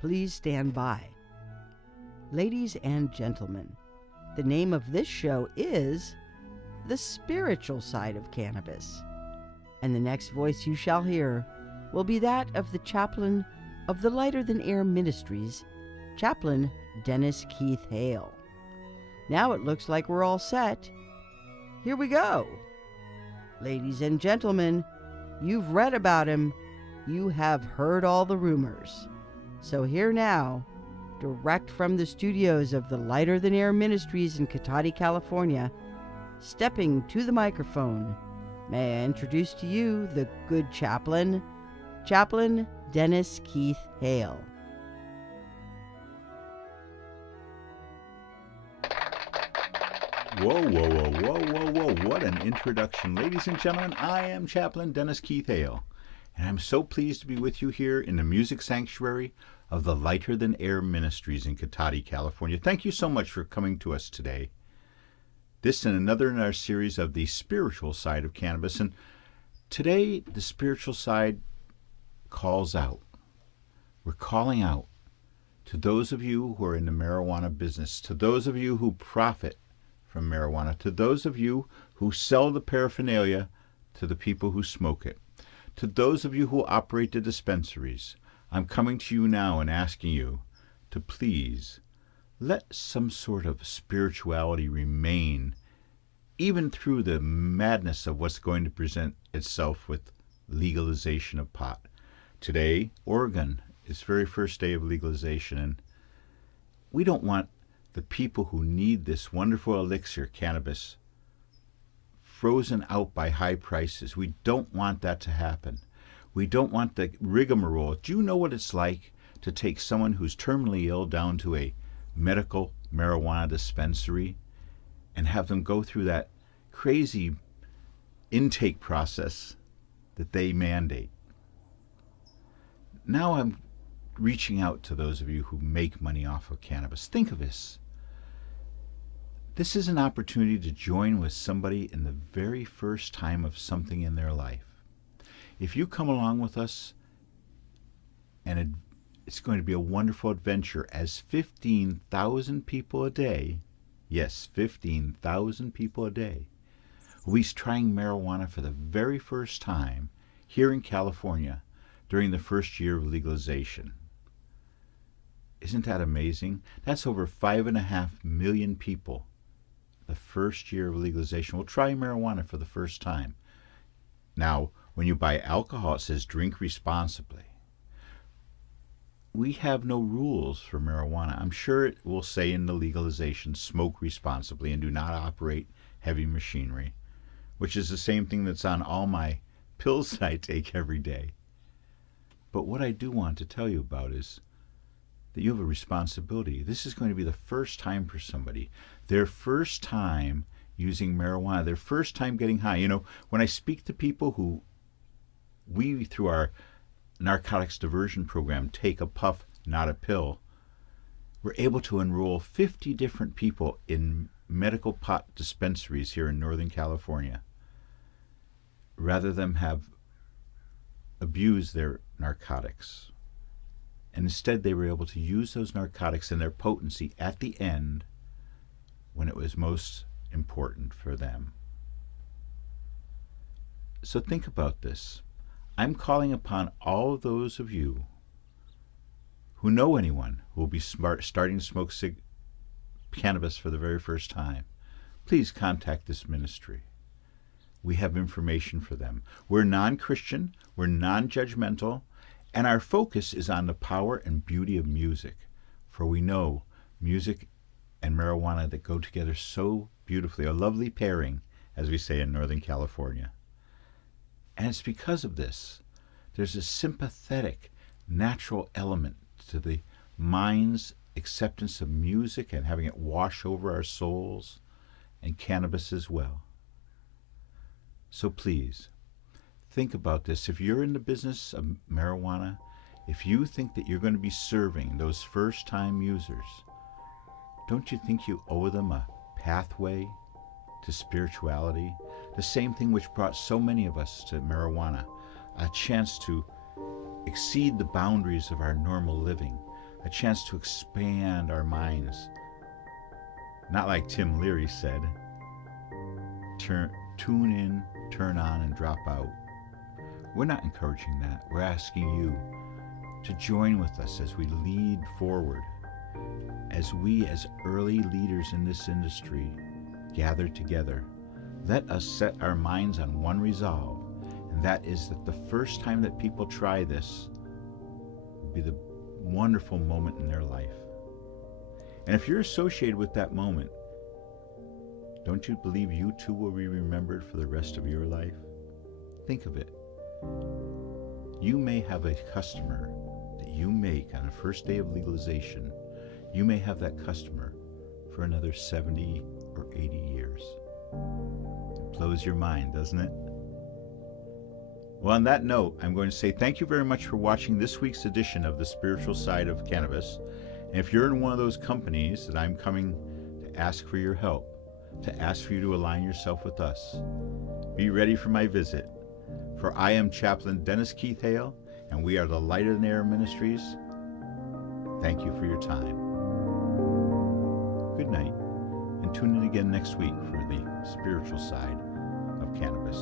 Please stand by. Ladies and gentlemen, the name of this show is The Spiritual Side of Cannabis. And the next voice you shall hear will be that of the chaplain of the Lighter Than Air Ministries, Chaplain Dennis Keith Hale. Now it looks like we're all set. Here we go. Ladies and gentlemen, you've read about him. You have heard all the rumors. So here now, direct from the studios of the Lighter Than Air Ministries in Cotati, California, stepping to the microphone, may I introduce to you the good chaplain, Chaplain Dennis Keith Hale. Whoa, whoa, whoa, whoa, whoa, whoa, what an introduction. Ladies and gentlemen, I am Chaplain Dennis Keith Hale, and I'm so pleased to be with you here in the music sanctuary of the Lighter Than Air Ministries in Cotati, California. Thank you so much for coming to us today. This and another in our series of the spiritual side of cannabis, and today the spiritual side calls out. We're calling out to those of you who are in the marijuana business, to those of you who profit from marijuana, to those of you who sell the paraphernalia to the people who smoke it, to those of you who operate the dispensaries. I'm coming to you now and asking you to please let some sort of spirituality remain, even through the madness of what's going to present itself with legalization of pot. Today, Oregon, its very first day of legalization, and we don't want the people who need this wonderful elixir, cannabis, frozen out by high prices. We don't want that to happen. We don't want the rigmarole. Do you know what it's like to take someone who's terminally ill down to a medical marijuana dispensary and have them go through that crazy intake process that they mandate? Now I'm reaching out to those of you who make money off of cannabis. Think of this. This is an opportunity to join with somebody in the very first time of something in their life. If you come along with us, and it's going to be a wonderful adventure as 15,000 people a day, yes, 15,000 people a day, will be trying marijuana for the very first time here in California during the first year of legalization. Isn't that amazing? That's over 5.5 million people. The first year of legalization will try marijuana for the first time. Now, when you buy alcohol, it says drink responsibly. We have no rules for marijuana. I'm sure it will say in the legalization, smoke responsibly and do not operate heavy machinery, which is the same thing that's on all my pills that I take every day. But what I do want to tell you about is that you have a responsibility. This is going to be the first time for somebody, their first time using marijuana, their first time getting high. You know, when I speak to people who we, through our narcotics diversion program, take a puff, not a pill, we're able to enroll 50 different people in medical pot dispensaries here in Northern California, rather than have abused their narcotics. And instead they were able to use those narcotics and their potency at the end when it was most important for them. So think about this. I'm calling upon all of those of you who know anyone who will be starting to smoke cannabis for the very first time. Please contact this ministry. We have information for them. We're non-Christian, we're non-judgmental, and our focus is on the power and beauty of music. For we know music and marijuana that go together so beautifully, a lovely pairing, as we say in Northern California. And it's because of this, there's a sympathetic, natural element to the mind's acceptance of music and having it wash over our souls, and cannabis as well. So please, think about this. If you're in the business of marijuana, if you think that you're going to be serving those first-time users, don't you think you owe them a pathway to spirituality? The same thing which brought so many of us to marijuana, a chance to exceed the boundaries of our normal living, a chance to expand our minds. Not like Tim Leary said, tune in, turn on, and drop out. We're not encouraging that. We're asking you to join with us as we lead forward, as we, as early leaders in this industry, gather together. Let us set our minds on one resolve, and that is that the first time that people try this will be the wonderful moment in their life. And if you're associated with that moment, don't you believe you too will be remembered for the rest of your life? Think of it. You may have a customer that you make on the first day of legalization. You may have that customer for another 70 or 80 years. It blows your mind, doesn't it? Well, on that note, I'm going to say thank you very much for watching this week's edition of The Spiritual Side of Cannabis. And if you're in one of those companies that I'm coming to ask for your help, to ask for you to align yourself with us, be ready for my visit. For I am Chaplain Dennis Keith Hale, and we are the Lighter Than Air Ministries. Thank you for your time. Good night, and tune in again next week for the spiritual side of cannabis.